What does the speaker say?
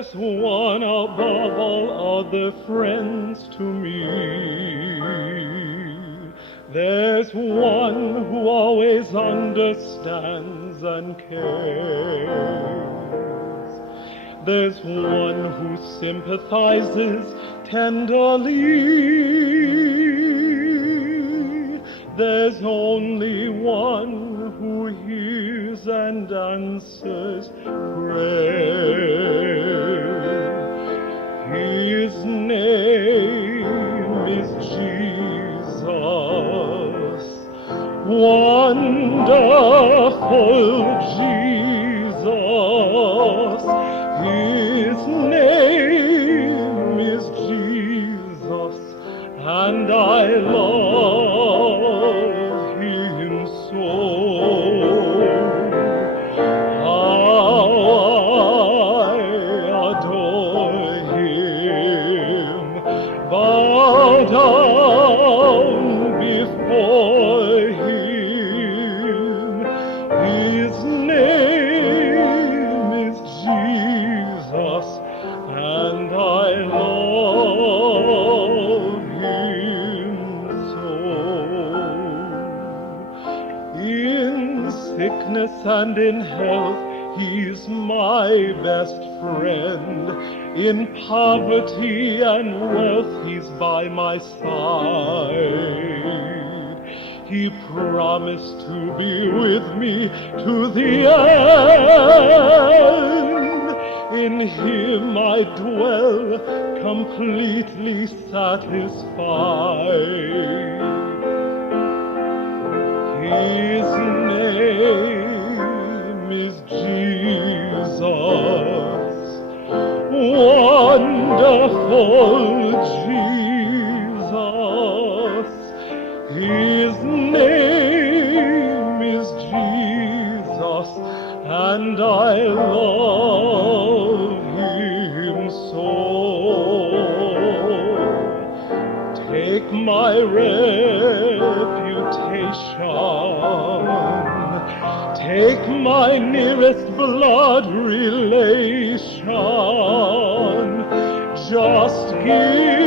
There's one above all other friends to me. There's one who always understands and cares. There's one who sympathizes tenderly. There's only one who hears and answers prayer. His name is Jesus, wonderful Jesus. His name is Jesus, and I love him so. How I adore him, bow down before him. His name is Jesus, and I love him so. In sickness and in health, he's my best friend. In poverty and wealth, he's by my side. He promised to be with me to the end. In him I dwell, completely satisfied. His name is Jesus, wonderful Jesus. His name is Jesus, and I love him so. Take my reputation, take my nearest blood relation, just give